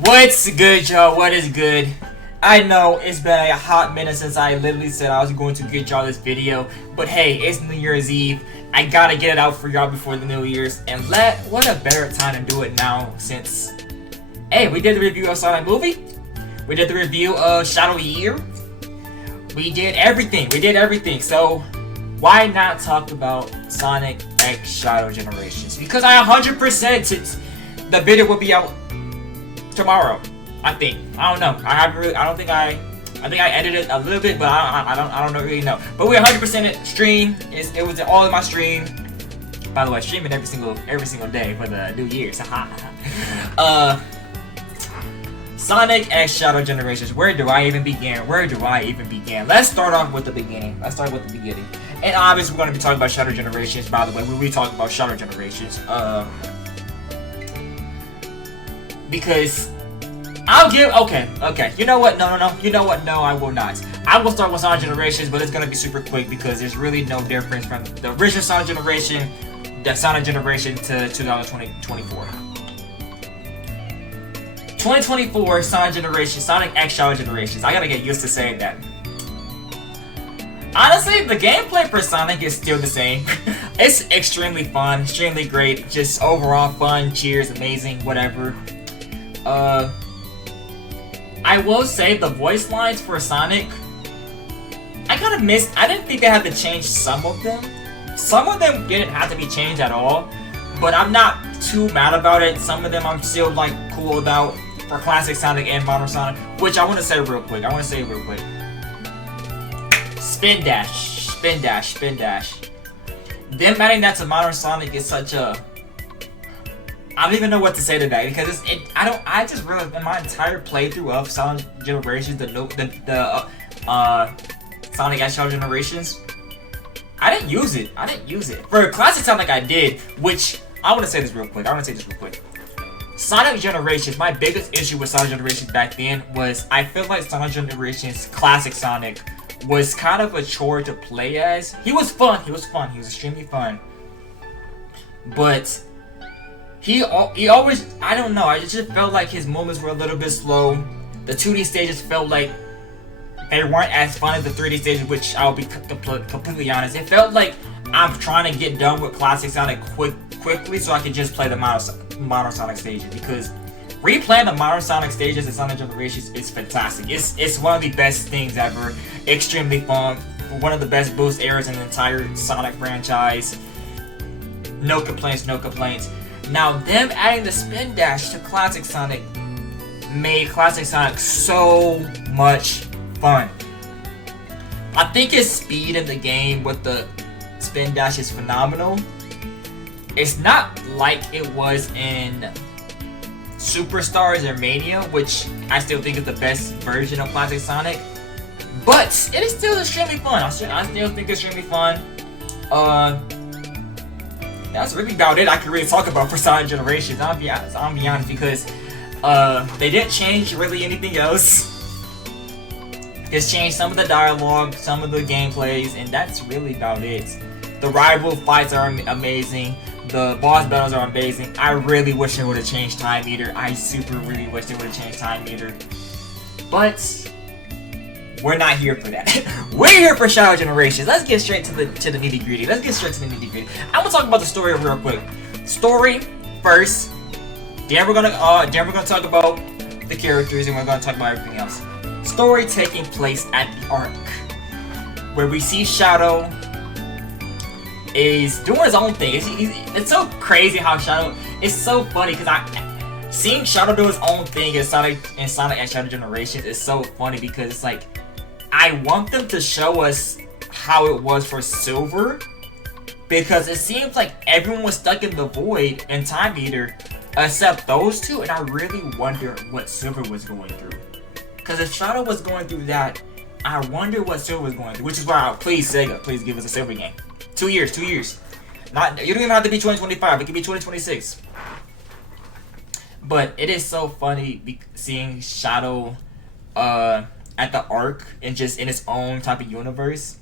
What's good, y'all? What is good? I know it's been a hot minute since I literally said I was going to get y'all this video, but hey, it's New Year's Eve. I gotta get it out for y'all before the New Year's, and what a better time to do it now since, hey, we did the review of Sonic movie, we did the review of Shadow Year, we did everything, so why not talk about Sonic X Shadow Generations? Because I 100% the video will be out tomorrow, I think. I don't know. I think I edited a little bit, but I don't really know. But we 100% stream. It was all in my stream. By the way, streaming every single day for the New Year's. Sonic X Shadow Generations. Where do I even begin? Let's start off with the beginning. And obviously, we're going to be talking about Shadow Generations. By the way, when we talk about Shadow Generations, because I'll give okay. You know what? No. You know what? No, I will not. I will start with Sonic Generations, but it's gonna be super quick because there's really no difference from the original Sonic Generation, the Sonic Generation to 2024. 2024 Sonic Generation, Sonic X Shadow Generations. I gotta get used to saying that. Honestly, the gameplay for Sonic is still the same. It's extremely fun, extremely great, just overall fun, cheers, amazing, whatever. I will say the voice lines for Sonic, I didn't think they had to change some of them. Some of them didn't have to be changed at all, but I'm not too mad about it. Some of them I'm still like cool about for classic Sonic and modern Sonic, which I want to say real quick. Spin dash. Them adding that to modern Sonic is such a, I don't even know what to say to that because I just realized in my entire playthrough of Sonic Generations, the Sonic X Shadow Generations, I didn't use it. For classic Sonic I did, which I want to say this real quick. Sonic Generations, my biggest issue with Sonic Generations back then was I feel like Sonic Generations classic Sonic was kind of a chore to play as. He was fun. He was extremely fun. But he always, I don't know, I just felt like his movements were a little bit slow. The 2D stages felt like they weren't as fun as the 3D stages, which I'll be completely honest. It felt like I'm trying to get done with classic Sonic quickly so I can just play the modern Sonic stages, because replaying the modern Sonic stages in Sonic Generations is fantastic. It's one of the best things ever. Extremely fun. One of the best boost eras in the entire Sonic franchise. No complaints. Now, them adding the spin dash to classic Sonic made classic Sonic so much fun. I think his speed in the game with the spin dash is phenomenal. It's not like it was in Superstars or Mania, which I still think is the best version of classic Sonic, but it is still extremely fun. I still think it's extremely fun. That's really about it I can really talk about for Sonic Generations. I'll be honest, because they didn't change really anything else. Just changed some of the dialogue, some of the gameplays, and that's really about it. The rival fights are amazing. The boss battles are amazing. I really wish they would have changed Time Meter. I super really wish they would have changed Time Meter. But we're not here for that. We're here for Shadow Generations. Let's get straight to the nitty gritty. I'm gonna talk about the story real quick. Story first. Then we're gonna talk about the characters, and we're gonna talk about everything else. Story taking place at the Ark, where we see Shadow is doing his own thing. It's so crazy how Shadow. It's so funny because seeing Shadow do his own thing in Sonic X Shadow Generations is so funny, because it's like I want them to show us how it was for Silver, because it seems like everyone was stuck in the void in Time Meter except those two, and I really wonder what Silver was going through. Because if Shadow was going through that, I wonder what Silver was going through. Which is why, please Sega, please give us a Silver game. 2 years. Not, you don't even have to be 2025. It can be 2026. But it is so funny seeing Shadow at the Ark and just in its own type of universe.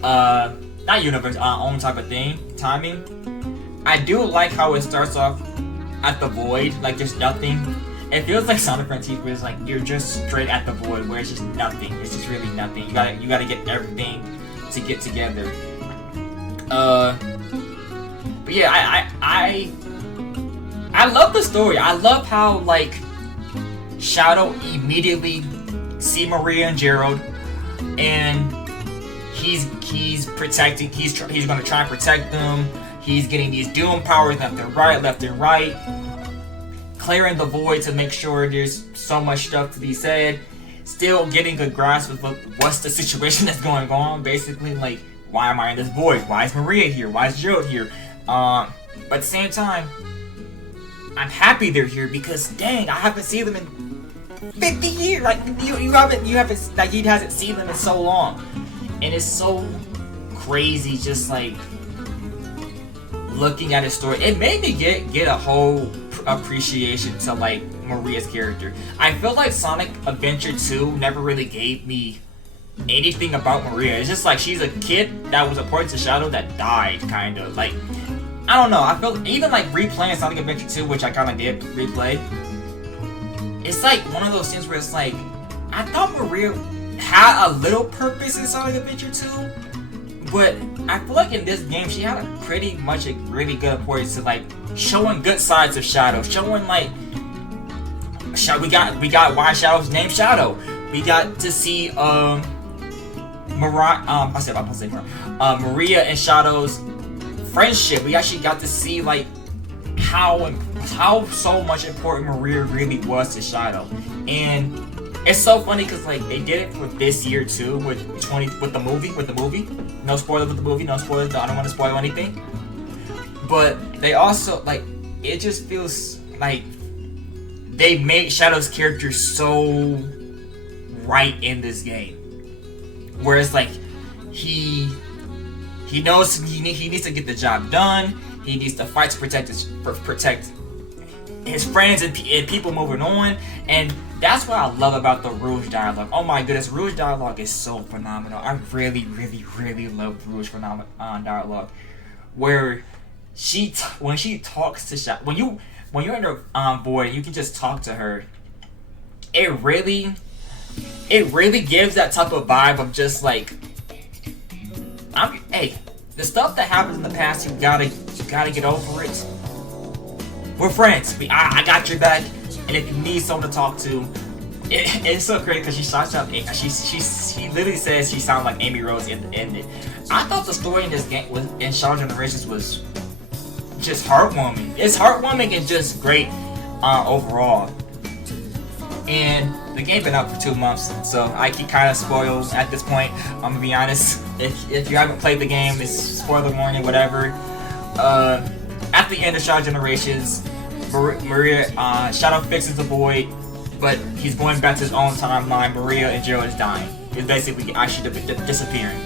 Not universe, own type of thing. Timing. I do like how it starts off at the void, like there's nothing. It feels like Sonic Frontiers, where it's like you're just straight at the void, where it's just nothing. It's just really nothing. You gotta get everything to get together. But yeah, I love the story. I love how like Shadow immediately see Maria and Gerald, and he's protecting. He's gonna try and protect them. He's getting these doom powers left and right, clearing the void to make sure there's so much stuff to be said. Still getting a grasp of what's the situation that's going on. Basically, like, why am I in this void? Why is Maria here? Why is Gerald here? But at the same time, I'm happy they're here because dang, I haven't seen them in 50 years. Like you haven't like he hasn't seen them in so long, and it's so crazy. Just like looking at his story, it made me get a whole appreciation to like Maria's character. I feel like Sonic Adventure 2 never really gave me anything about Maria. It's just like she's a kid that was a part of Shadow that died, kind of like. I don't know, I feel even like replaying Sonic Adventure 2, which I kind of did replay, it's like one of those things where it's like, I thought Maria had a little purpose in Sonic Adventure 2, but I feel like in this game she had a pretty much a really good importance to like showing good sides of Shadow, showing like, we got why Shadow's named Shadow. We got to see Maria and Shadow's friendship. We actually got to see like how so much important Maria really was to Shadow, and it's so funny because like they did it for this year too with the movie. No spoilers with the movie. No spoilers. I don't want to spoil anything. But they also like it just feels like they made Shadow's character so right in this game, where it's like he knows he needs to get the job done. He needs to fight to protect his friends and people moving on. And that's what I love about the Rouge dialogue. Oh my goodness, Rouge dialogue is so phenomenal. I really, really, really love Rouge dialogue, where when she talks to Shadow, when you're in the void, you can just talk to her. It really gives that type of vibe of just like, hey, the stuff that happens in the past, you gotta get over it. We're friends. I got your back, and if you need someone to talk to, it's so great because she literally says she sounds like Amy Rose in the end. I thought the story in this game in Shadow Generations was just heartwarming. It's heartwarming and just great overall. And the game been out for 2 months, so I keep kind of spoiled at this point. I'm gonna be honest. If you haven't played the game, it's spoiler warning, whatever. At the end of Shadow Generations, Maria Shadow fixes the void, but he's going back to his own timeline. Maria and Gerald is dying. It's basically actually disappearing.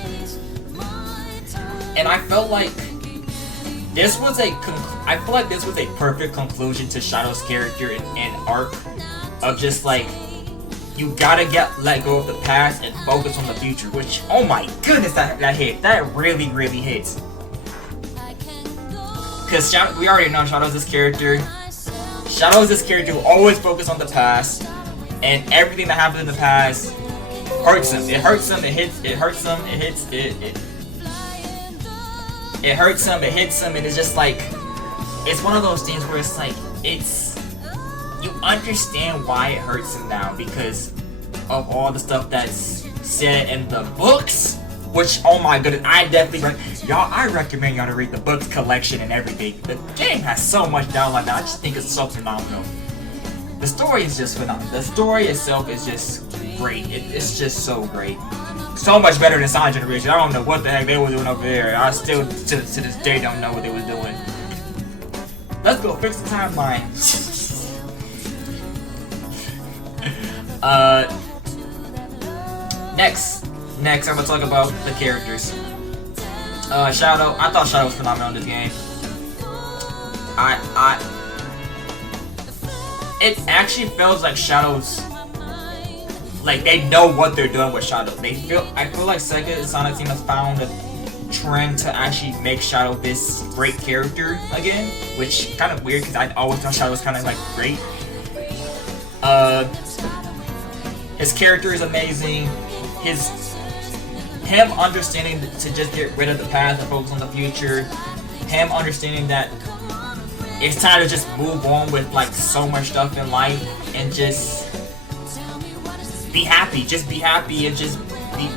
And I felt like this was a perfect conclusion to Shadow's character and arc. Of just like, you gotta let go of the past and focus on the future, which, oh my goodness, that hit. That really, really hits. Because we already know Shadow's this character. Shadow is this character who always focuses on the past, and everything that happened in the past hurts him. It hurts him, it hurts him, it hits him, and it's just like, it's one of those things where it's like, you understand why it hurts him now because of all the stuff that's said in the books. Which, oh my goodness, I recommend y'all to read the books collection and everything. The game has so much download now. I just think it's so phenomenal. The story is just phenomenal. The story itself is just great. It's just so great. So much better than Sonic Generation. I don't know what the heck they were doing over there. I still, to this day, don't know what they were doing. Let's go fix the timeline. Next, I'm gonna talk about the characters. Shadow. I thought Shadow was phenomenal in this game. It actually feels like Shadow's, like they know what they're doing with Shadow. I feel like Sega and Sonic Team has found a trend to actually make Shadow this great character again, which kind of weird because I always thought Shadow was kind of like great. His character is amazing. Him understanding to just get rid of the past and focus on the future. Him understanding that it's time to just move on with like so much stuff in life and just be happy. Just be happy and just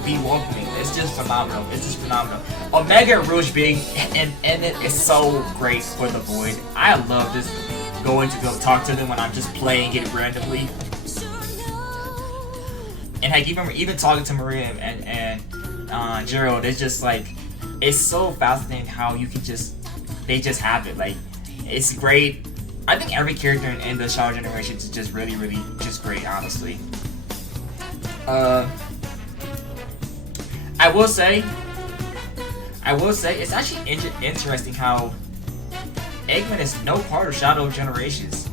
be welcoming. It's just phenomenal. It's just phenomenal. Omega and Rouge being and it is so great for the Void. I love just going to go talk to them when I'm just playing it randomly. And heck, even talking to Maria and Gerald, it's just like, it's so fascinating how you can they just have it. Like, it's great. I think every character in the Shadow Generation is just really, really just great, honestly. I will say, it's actually interesting how Eggman is no part of Shadow Generations.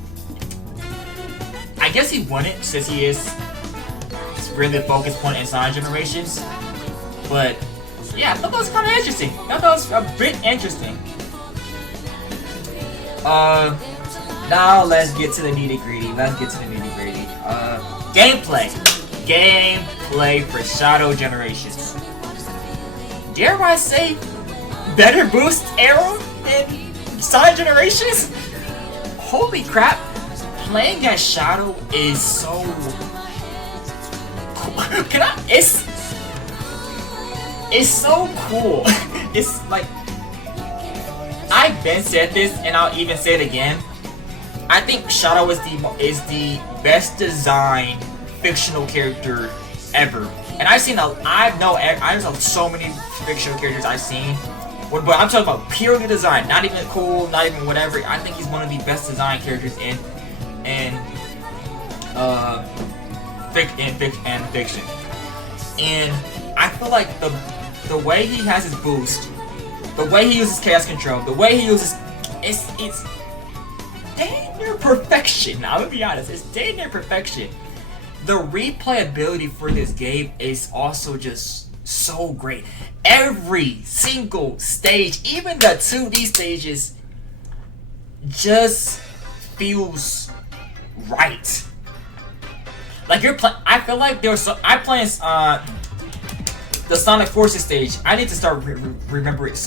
I guess he wouldn't, since he is really the focus point in Sonic Generations. But yeah, I thought that was kind of interesting. I thought that was a bit interesting. Now let's get to the nitty-gritty. Gameplay for Shadow Generations. Dare I say, better boost arrow than Sonic Generations? Holy crap! Playing as Shadow is so cool. It's so cool. It's like, I've been said this and I'll even say it again. I think Shadow is the best designed fictional character ever. And I've seen I've so many fictional characters I've seen. But I'm talking about purely design, not even cool, not even whatever. I think he's one of the best designed characters in fiction. And I feel like the way he has his boost, the way he uses chaos control, the way he uses it's damn near perfection. I'm gonna be honest, it's damn near perfection. The replayability for this game is also just so great. Every single stage, even the 2D stages, just feels right. Like I feel like I'm playing the Sonic Forces stage. I need to start remembering the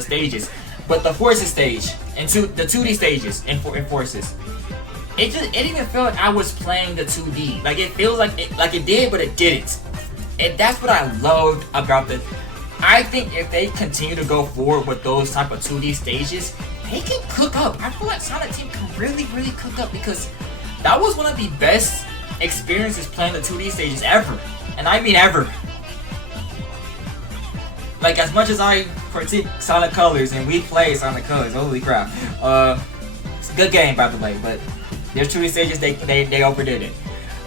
stages. But the Forces stage and the 2D stages in Forces, it even felt like I was playing the 2D. Like, it feels like it did, but it didn't. And that's what I loved about the. I think if they continue to go forward with those type of 2D stages, they can cook up. I feel like Sonic Team can really, really cook up, because that was one of the best experiences playing the 2D stages ever. And I mean ever. Like, as much as I critique Sonic Colors, and we play Sonic Colors, holy crap. It's a good game, by the way, but their 2D stages, they overdid it.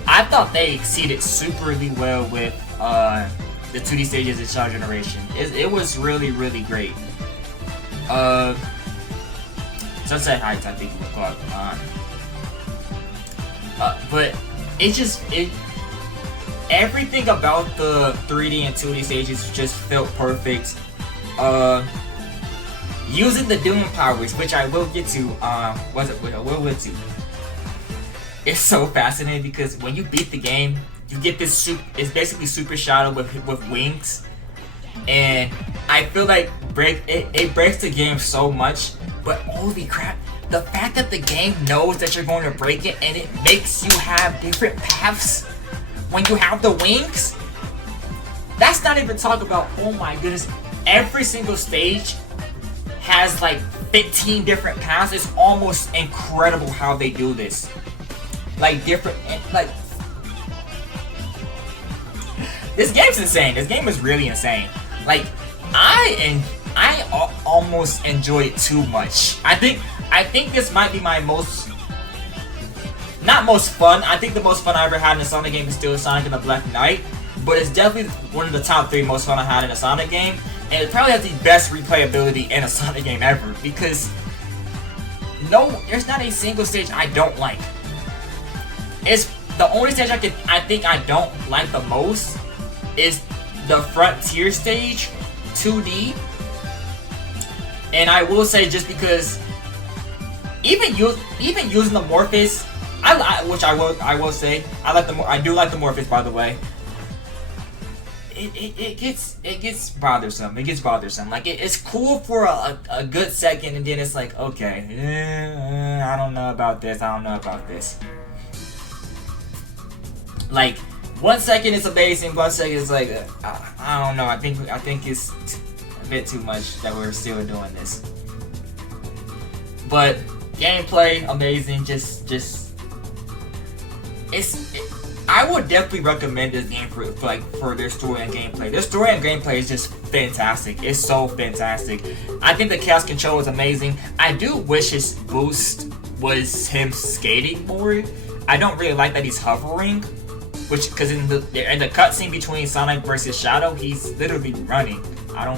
I thought they exceeded superly well with the 2D stages in Shadow Generation. It was really, really great. Sunset Heights, I think it was called. But everything about the 3D and 2D stages just felt perfect. Using the Doom powers, which I will get to, it's so fascinating, because when you beat the game, you get this it's basically Super Shadow with wings. And I feel like it breaks the game so much, but holy crap, the fact that the game knows that you're going to break it, and it makes you have different paths when you have the wings. That's not even talk about, oh my goodness, every single stage has like 15 different paths. It's almost incredible how they do this. Like, this game's insane. This game is really insane. Like, I almost enjoy it too much. I think this might be my not most fun. I think the most fun I ever had in a Sonic game is still Sonic and the Black Knight, but it's definitely one of the top 3 most fun I had in a Sonic game, and it probably has the best replayability in a Sonic game ever, because there's not a single stage I don't like. It's the only stage I think I don't like the most is the Frontier stage, 2D. And I will say, just because even using the Morphous, which I will say, I do like the Morpheus, by the way. It gets bothersome. It gets bothersome. Like it's cool for a good second, and then it's like, okay, I don't know about this. I don't know about this. Like 1 second is amazing. 1 second is like, I don't know. I think it's a bit too much that we're still doing this. But gameplay amazing. I would definitely recommend this game for their story and gameplay. Their story and gameplay is just fantastic. It's so fantastic. I think the chaos control is amazing. I do wish his boost was him skating more. I don't really like that he's hovering, because in the cutscene between Sonic versus Shadow, he's literally running. I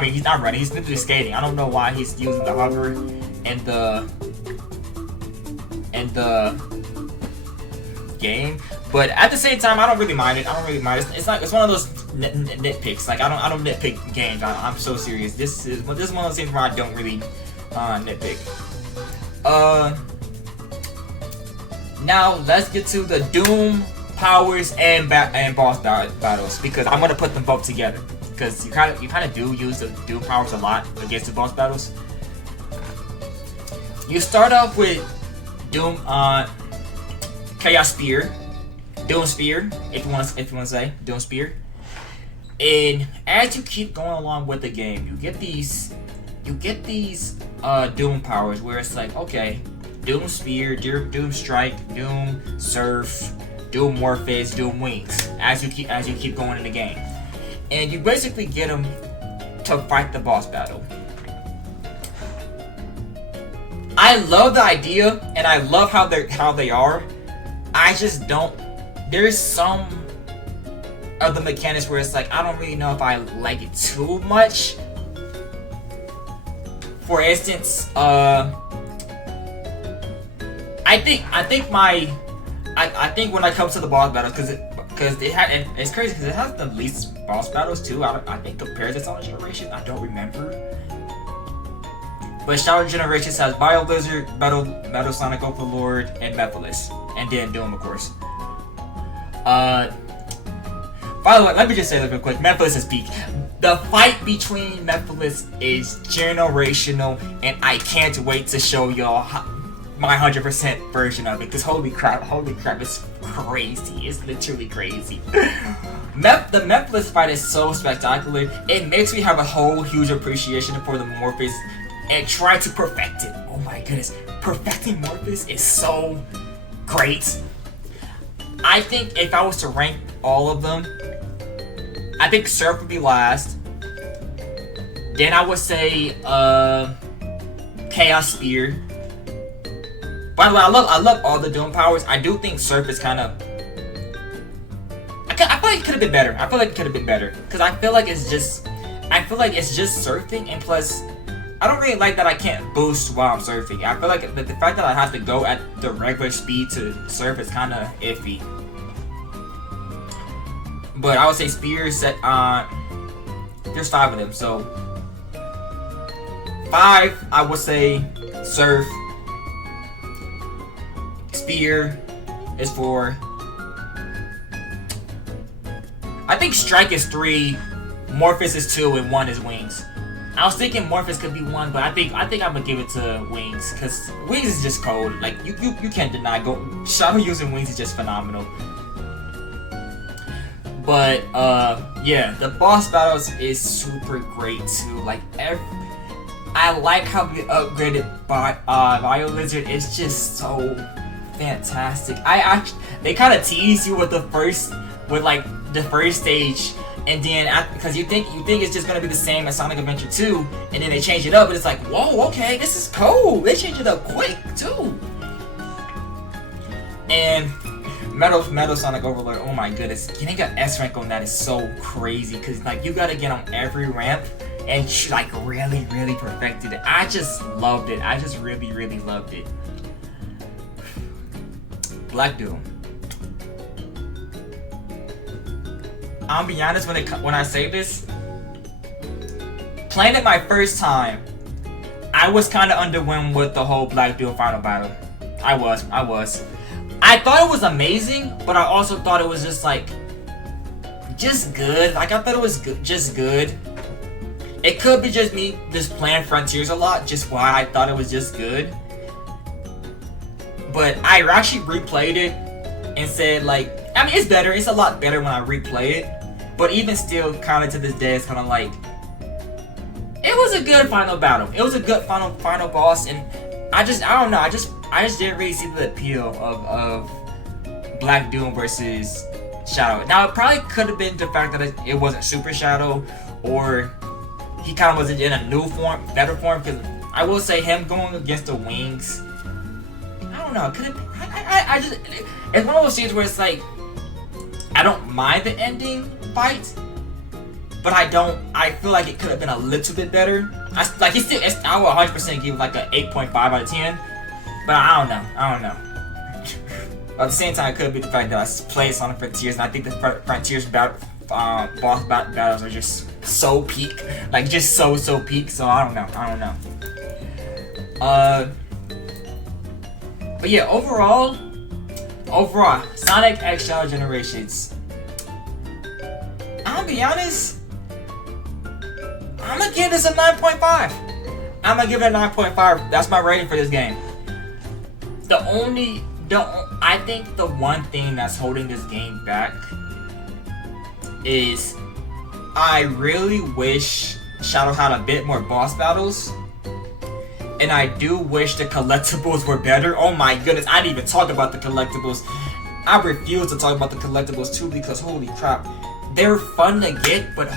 mean, he's not running. He's literally skating. I don't know why he's using the hover and the game, but at the same time, I don't really mind it. It's one of those nitpicks. Like I don't nitpick games. I'm so serious. This is one of those things where I don't really nitpick. Now let's get to the Doom powers and boss battles, because I'm gonna put them both together, because you kind of do use the Doom powers a lot against the boss battles. You start off with Doom Chaos Spear, Doom Spear, if you want to say Doom Spear, and as you keep going along with the game, you get these Doom powers where it's like, okay, Doom Spear, Doom Strike, Doom Surf, Doom Morpheus, Doom Wings, as you keep going in the game, and you basically get them to fight the boss battle. I love the idea, and I love how they are. I just don't. There's some of the mechanics where it's like, I don't really know if I like it too much. For instance, I think when it comes to the boss battles, because it's crazy because it has the least boss battles too. I think compared to Sonic Generation, I don't remember. But Shadow Generations has Bio Lizard, Metal Sonic Overlord, and Mephiles, and then Doom, of course. By the way, let me just say this real quick. Mephiles is peak. The fight between Mephiles is generational, and I can't wait to show y'all my 100% version of it. Because holy crap, it's crazy. It's literally crazy. The Mephiles fight is so spectacular. It makes me have a whole huge appreciation for the Morpheus and try to perfect it. Oh my goodness, perfecting Morpheus is so great. I think if I was to rank all of them, I think Surf would be last. Then I would say Chaos Spear. By the way, I love all the Doom powers. I do think Surf is kind of. I feel like it could have been better. Because I feel like it's just surfing, and plus, I don't really like that I can't boost while I'm surfing. I feel like the fact that I have to go at the regular speed to surf is kind of iffy. But I would say Spear set on. There's 5 of them, so 5. I would say Surf. Spear is 4. I think Strike is 3. Morpheus is 2, and 1 is Wings. I was thinking Morpheus could be 1, but I think I'm gonna give it to Wings, because Wings is just cold. Like you can't deny Shadow using Wings is just phenomenal. But yeah, the boss battles is super great too. Like I like how the upgraded Bio Lizard is just so fantastic. They kind of tease you with the first stage. And then, because you think it's just gonna be the same as Sonic Adventure 2, and then they change it up, and it's like, whoa, okay, this is cool. They change it up quick too. And Metal Sonic Overlord, oh my goodness, getting an S rank on that is so crazy, because like you gotta get on every ramp and like really perfected it. I just loved it. I just really loved it. Black Doom. I'll be honest, when I say this, playing it my first time, I was kind of underwhelmed with the whole Black Doom final battle. I was. I thought it was amazing, but I also thought it was just like, just good. Like, I thought it was just good. It could be just me just playing Frontiers a lot, just why I thought it was just good. But I actually replayed it and said, like, I mean, it's better. It's a lot better when I replay it. But even still, kind of to this day, it's kind of like, it was a good final battle. It was a good final boss, and I don't know. I just didn't really see the appeal of Black Doom versus Shadow. Now, it probably could have been the fact that it wasn't Super Shadow, or he kind of was in a new form, better form. Because I will say, him going against the Wings, I don't know. Could it? I just, it's one of those scenes where it's like, I don't mind the ending fight, but I feel like it could have been a little bit better. I will 100% give it like a 8.5 out of 10, but I don't know. At the same time, it could be the fact that I played Sonic Frontiers, and I think the Frontiers boss battles are just so peak, like just so peak. So I don't know. But yeah, overall, Sonic X Shadow Generations. I'm gonna be honest, I'm gonna give this a 9.5. I'm gonna give it a 9.5. That's my rating for this game. I think the one thing that's holding this game back is I really wish Shadow had a bit more boss battles. And I do wish the collectibles were better. Oh my goodness, I didn't even talk about the collectibles. I refuse to talk about the collectibles too, because holy crap. They're fun to get, but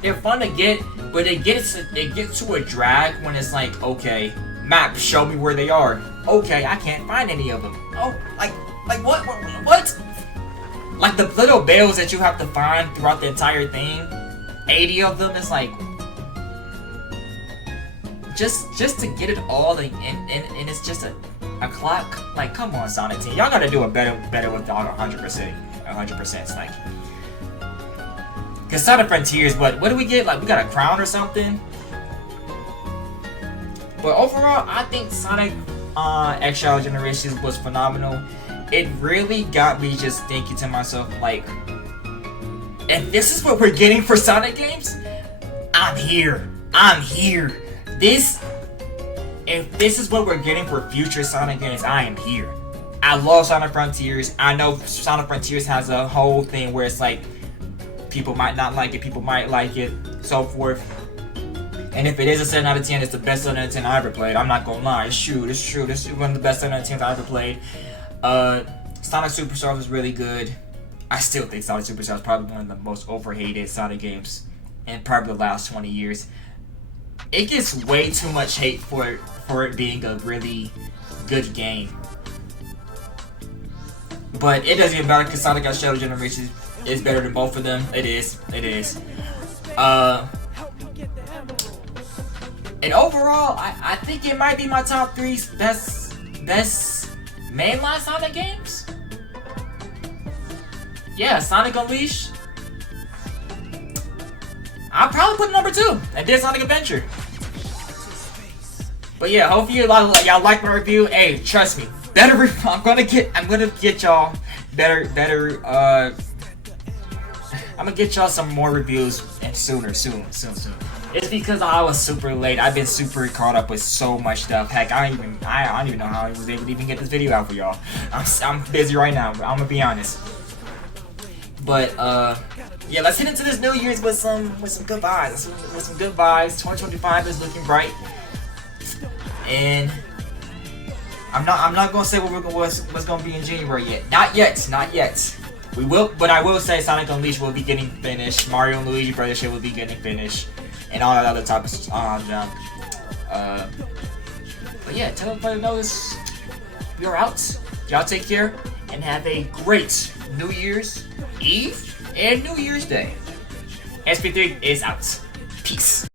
they're fun to get, but it gets to a drag when it's like, okay, map, show me where they are. Okay, I can't find any of them. Oh, like what? Like the little bells that you have to find throughout the entire thing, 80 of them. It's like, just to get it all, and it's just a clock. Like, come on, Sonic Team, y'all gotta do a better with the 100%. 100%. It's like, cause Sonic Frontiers, what do we get? Like, we got a crown or something. But overall, I think Sonic X Shadow Generations was phenomenal. It really got me just thinking to myself, like, if this is what we're getting for Sonic games, I'm here. If this is what we're getting for future Sonic games, I am here. I love Sonic Frontiers. I know Sonic Frontiers has a whole thing where it's like, people might not like it, people might like it, so forth. And if it is a 7 out of 10, it's the best 7 out of 10 I ever played. I'm not gonna lie, it's true. This is one of the best 7 out of 10s I ever played. Sonic Superstars was really good. I still think Sonic Superstars is probably one of the most overhated Sonic games in probably the last 20 years. It gets way too much hate for it being a really good game. But it doesn't even matter, because Sonic X Shadow Generations is better than both of them. It is. And overall, I think it might be my top 3 best mainline Sonic games. Yeah, Sonic Unleashed. I'll probably put number 2, and then Sonic Adventure. But yeah, hopefully y'all like my review. Hey, trust me, I'm gonna get y'all better. I'm gonna get y'all some more reviews and soon. It's because I was super late. I've been super caught up with so much stuff. Heck, I don't even know how I was able to even get this video out for y'all. I'm busy right now, but I'm gonna be honest. But yeah, let's hit into this New Year's with some good vibes. With some good vibes. 2025 is looking bright, and I'm not gonna say what's gonna be in January yet. Not yet. We will, but I will say Sonic Unleashed will be getting finished. Mario and Luigi Brothers Shit will be getting finished, and all that other type of junk. But yeah, tell everybody to know this. We're out. Y'all take care and have a great New Year's Eve and New Year's Day. SP3 is out. Peace.